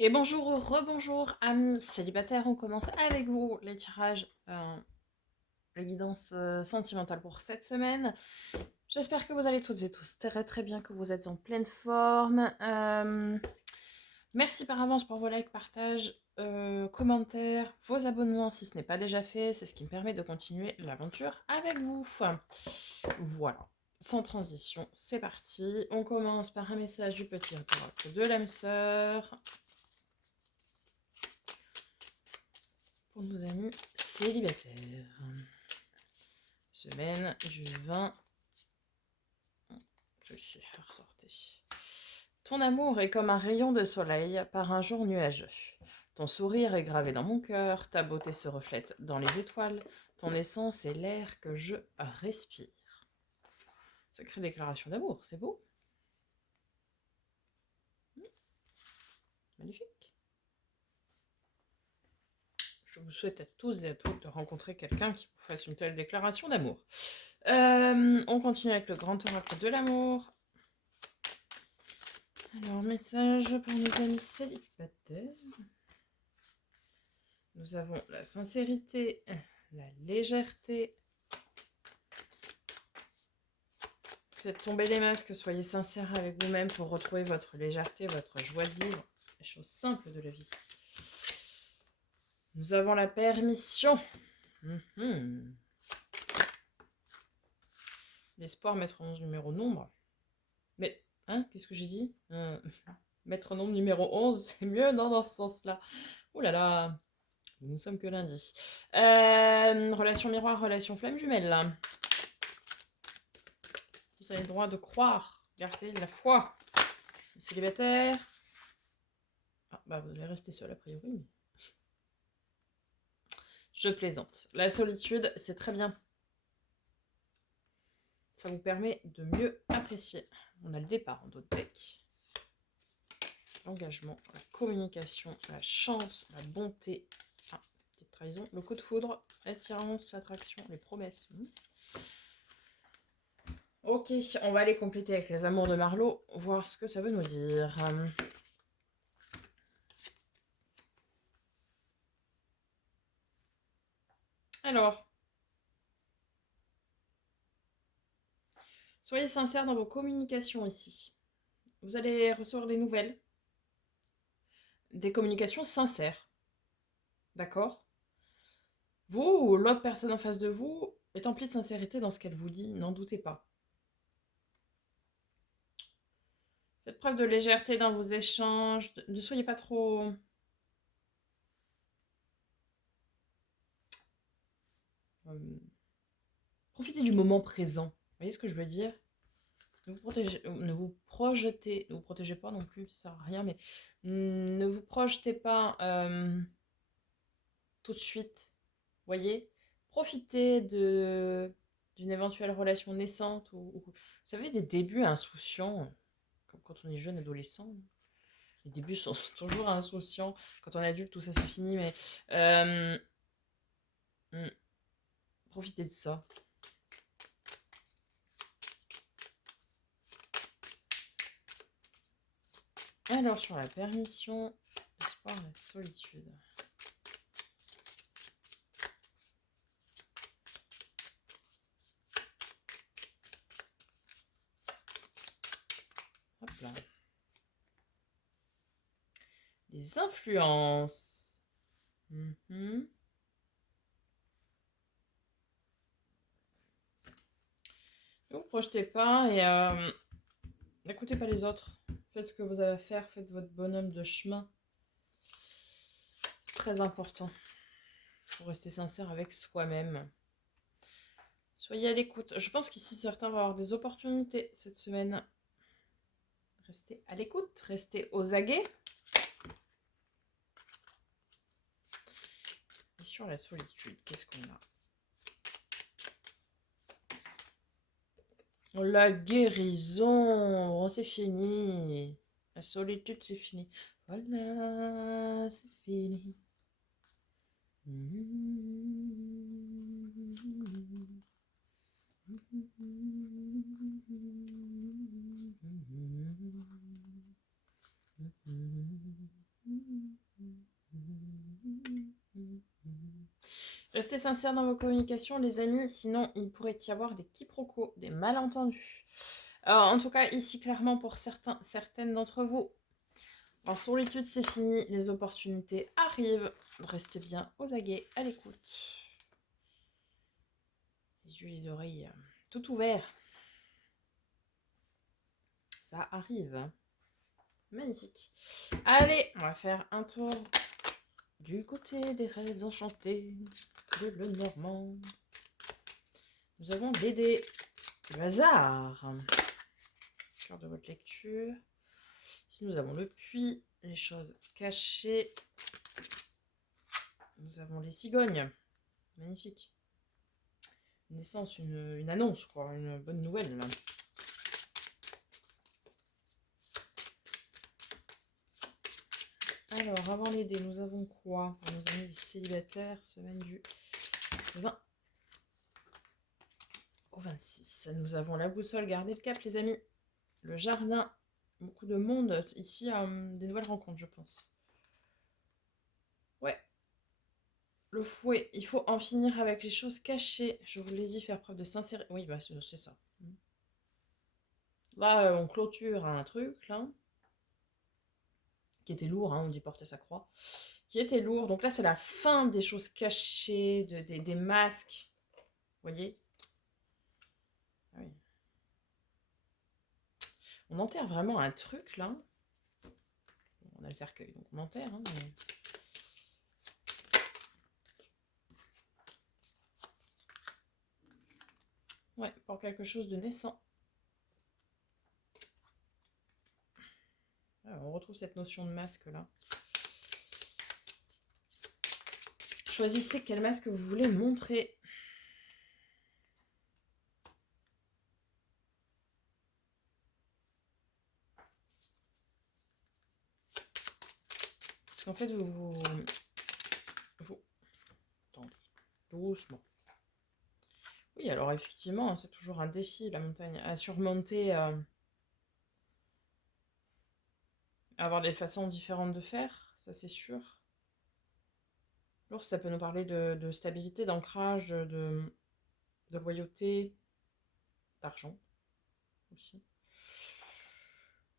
Et bonjour ou rebonjour amis célibataires, on commence avec vous les tirages, les guidances sentimentales pour cette semaine. J'espère que vous allez toutes et tous très très bien, que vous êtes en pleine forme. Merci par avance pour vos likes, partages, commentaires, vos abonnements si ce n'est pas déjà fait, c'est ce qui me permet de continuer l'aventure avec vous. Voilà, sans transition, c'est parti. On commence par un message du petit oracle de l'âme sœur. Pour nos amis célibataires. Semaine du 20. Ceci, ressortez. Ton amour est comme un rayon de soleil par un jour nuageux. Ton sourire est gravé dans mon cœur, ta beauté se reflète dans les étoiles, ton essence est l'air que je respire. Sacrée déclaration d'amour, c'est beau. Magnifique. Je vous souhaite à tous et à toutes de rencontrer quelqu'un qui vous fasse une telle déclaration d'amour. On continue avec le grand oracle de l'amour. Alors, message pour nos amis célibataires. Nous avons la sincérité, la légèreté. Faites tomber les masques, soyez sincères avec vous-même pour retrouver votre légèreté, votre joie de vivre, les choses simples de la vie. Nous avons la permission. L'espoir, maître numéro nombre. Mais, qu'est-ce que j'ai dit Maître nombre numéro 11, c'est mieux, non, dans ce sens-là. Ouh là là, nous ne sommes que lundi. Relation miroir, relation flamme jumelle. Vous avez le droit de croire, garder la foi. Les célibataires. Ah, bah vous allez rester seul a priori. Mais... Je plaisante. La solitude, c'est très bien. Ça vous permet de mieux apprécier. On a le départ en dos de deck. L'engagement, la communication, la chance, la bonté. Ah, petite trahison. Le coup de foudre, l'attirance, l'attraction, les promesses. Ok, on va aller compléter avec les amours de Marlowe, voir ce que ça veut nous dire. Alors, soyez sincères dans vos communications ici. Vous allez recevoir des nouvelles, des communications sincères. D'accord? Vous ou l'autre personne en face de vous est emplie de sincérité dans ce qu'elle vous dit, n'en doutez pas. Faites preuve de légèreté dans vos échanges, ne soyez pas trop... Profitez du moment présent. Vous voyez ce que je veux dire? Ne vous protégez pas non plus, ça sert à rien, mais ne vous projetez pas tout de suite. Voyez, profitez d'une éventuelle relation naissante ou vous savez, des débuts insouciants, comme quand on est jeune adolescent. Les débuts sont toujours insouciants. Quand on est adulte, tout ça c'est fini, mais profitez de ça. Alors, sur la permission, l'espoir, la solitude. Hop là. Les influences. Ne vous projetez pas et n'écoutez pas les autres. Faites ce que vous avez à faire, faites votre bonhomme de chemin. C'est très important pour rester sincère avec soi-même. Soyez à l'écoute. Je pense qu'ici, certains vont avoir des opportunités cette semaine. Restez à l'écoute, restez aux aguets. Et sur la solitude, qu'est-ce qu'on a? La guérison, oh, c'est fini. La solitude, c'est fini. Voilà, c'est fini. Restez sincères dans vos communications, les amis, sinon il pourrait y avoir des quiproquos, des malentendus. Alors, en tout cas, ici, clairement, pour certaines d'entre vous, en solitude, c'est fini, les opportunités arrivent. Restez bien aux aguets, à l'écoute. Les yeux, les oreilles, tout ouvert. Ça arrive. Magnifique. Allez, on va faire un tour du côté des rêves enchantés de Lenormand. Nous avons des dés. Le hasard. Cœur de votre lecture. Ici, nous avons le puits, les choses cachées. Nous avons les cigognes. Magnifique. Une naissance, une annonce, quoi. Une bonne nouvelle, là. Alors, avant les dés, nous avons quoi pour nos amis célibataires, semaine du 20 au 26. Nous avons la boussole, gardez le cap, les amis. Le jardin, beaucoup de monde. Ici, des nouvelles rencontres, je pense. Ouais. Le fouet, il faut en finir avec les choses cachées. Je vous l'ai dit, faire preuve de sincérité. Oui, bah c'est ça. Là, on clôture un truc, là, qui était lourd, hein, on dit porter sa croix, qui était lourd. Donc là, c'est la fin des choses cachées, des masques. Vous voyez? Ah oui. On enterre vraiment un truc, là. On a le cercueil, donc on enterre. Hein, mais... Ouais, pour quelque chose de naissant. Ah, on retrouve cette notion de masque, là. Choisissez quel masque vous voulez montrer. Parce qu'en fait, vous... Attendez, doucement. Oui, alors effectivement, c'est toujours un défi, la montagne, à surmonter, avoir des façons différentes de faire, ça c'est sûr. L'ours, ça peut nous parler de stabilité, d'ancrage, de loyauté, d'argent aussi.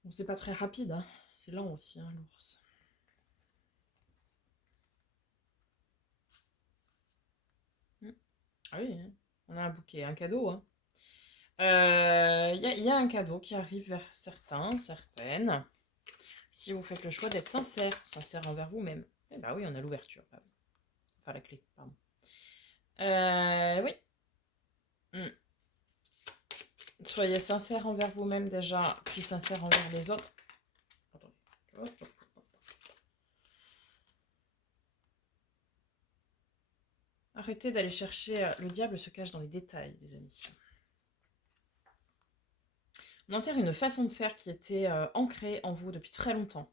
Bon, c'est pas très rapide, hein. C'est lent aussi, hein, l'ours. Ah oui, hein. On a un bouquet, un cadeau. Hein. Y a un cadeau qui arrive vers certains, certaines. Si vous faites le choix d'être sincère envers vous-même. Eh ben oui, on a l'ouverture. Enfin, la clé, pardon. Oui. Soyez sincère envers vous-même déjà, puis sincère envers les autres. Attendez. Hop, hop. Arrêtez d'aller chercher. Le diable se cache dans les détails, les amis. On enterre une façon de faire qui était ancrée en vous depuis très longtemps.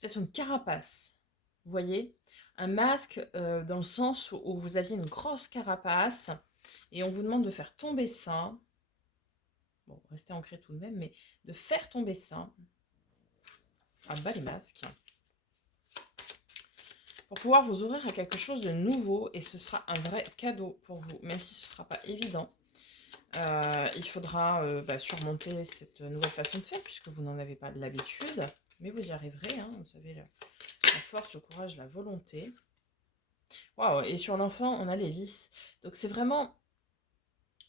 Peut-être une carapace. Vous voyez, un masque dans le sens où vous aviez une grosse carapace et on vous demande de faire tomber ça. Bon, restez ancré tout de même, mais de faire tomber ça. À bas les masques. Pour pouvoir vous ouvrir à quelque chose de nouveau et ce sera un vrai cadeau pour vous, même si ce ne sera pas évident. Il faudra surmonter cette nouvelle façon de faire puisque vous n'en avez pas l'habitude, mais vous y arriverez, hein, vous savez, la force, le courage, la volonté. Waouh, et sur l'enfant, on a les lys. Donc c'est vraiment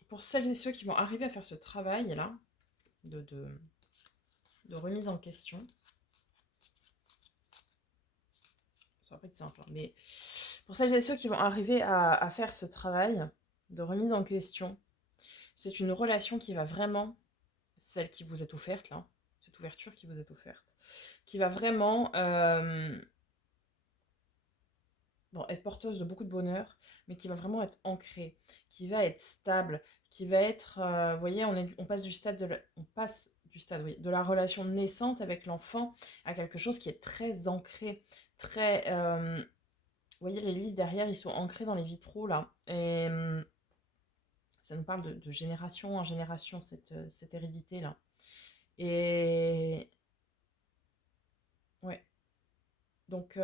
pour celles et ceux qui vont arriver à faire ce travail-là de remise en question. Ça va pas être simple, hein, mais pour celles et ceux qui vont arriver à faire ce travail de remise en question, c'est une relation qui va vraiment, celle qui vous est offerte là, cette ouverture qui vous est offerte, qui va vraiment être porteuse de beaucoup de bonheur, mais qui va vraiment être ancrée, qui va être stable, qui va être, vous voyez, on passe du stade de la relation naissante avec l'enfant à quelque chose qui est très ancré, très, vous voyez, les lys derrière, ils sont ancrés dans les vitraux là, et ça nous parle de génération en génération, cette hérédité là. Et Donc,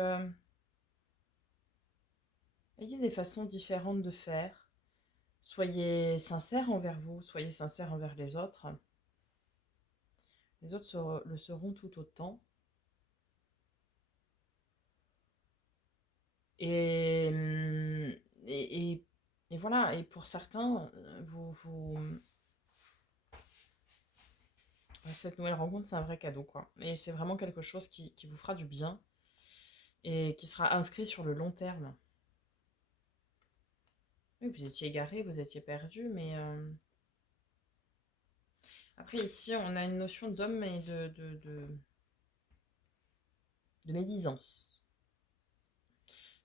ayez des façons différentes de faire. Soyez sincère envers vous, soyez sincère envers les autres. Les autres le seront tout autant. Et, et, et, et voilà, et pour certains, cette nouvelle rencontre, c'est un vrai cadeau, quoi. Et c'est vraiment quelque chose qui vous fera du bien et qui sera inscrit sur le long terme. Oui, vous étiez égaré, vous étiez perdu, mais après ici, on a une notion d'homme et de médisance.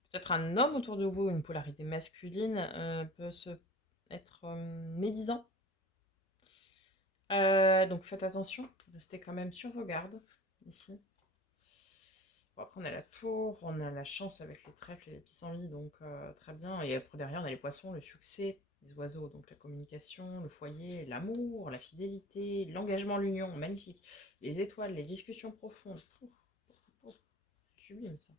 Peut-être un homme autour de vous, une polarité masculine, peut être médisant. Donc faites attention, restez quand même sur vos gardes, ici. Bon, après on a la tour, on a la chance avec les trèfles et les pissenlits, donc très bien. Et après derrière on a les poissons, le succès, les oiseaux, donc la communication, le foyer, l'amour, la fidélité, l'engagement, l'union, magnifique. Les étoiles, les discussions profondes. Sublime ça.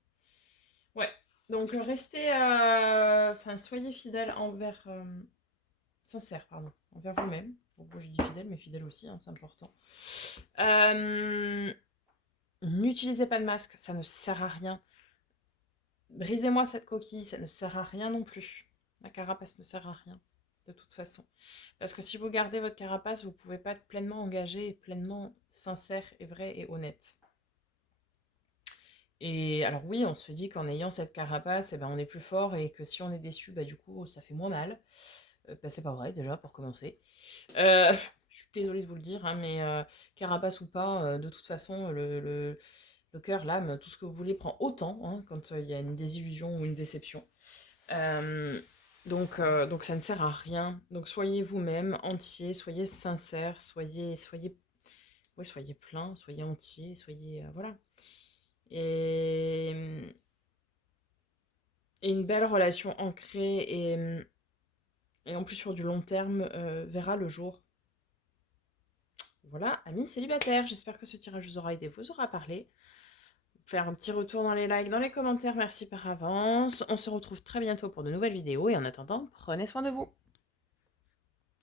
Ouais, donc restez, enfin soyez fidèles envers, sincère, pardon, envers vous-même. Bon, moi je dis fidèle, mais fidèle aussi, hein, c'est important. N'utilisez pas de masque, ça ne sert à rien. Brisez-moi cette coquille, ça ne sert à rien non plus. La carapace ne sert à rien, de toute façon. Parce que si vous gardez votre carapace, vous ne pouvez pas être pleinement engagé, et pleinement sincère et vrai et honnête. Et alors oui, on se dit qu'en ayant cette carapace, eh ben, on est plus fort et que si on est déçu, bah, du coup, ça fait moins mal. Bah, c'est pas vrai, déjà, pour commencer. Je suis désolée de vous le dire, hein, mais carapace ou pas, de toute façon, le cœur, l'âme, tout ce que vous voulez prend autant hein, quand il y a une désillusion ou une déception. Donc ça ne sert à rien. Donc soyez vous-même, entier, soyez sincère, oui, soyez plein, soyez entier, soyez... voilà. Et, et une belle relation ancrée et en plus sur du long terme verra le jour. Voilà, amis célibataires, j'espère que ce tirage vous aura aidé, vous aura parlé. Faire un petit retour dans les likes, dans les commentaires, merci par avance. On se retrouve très bientôt pour de nouvelles vidéos et en attendant, prenez soin de vous.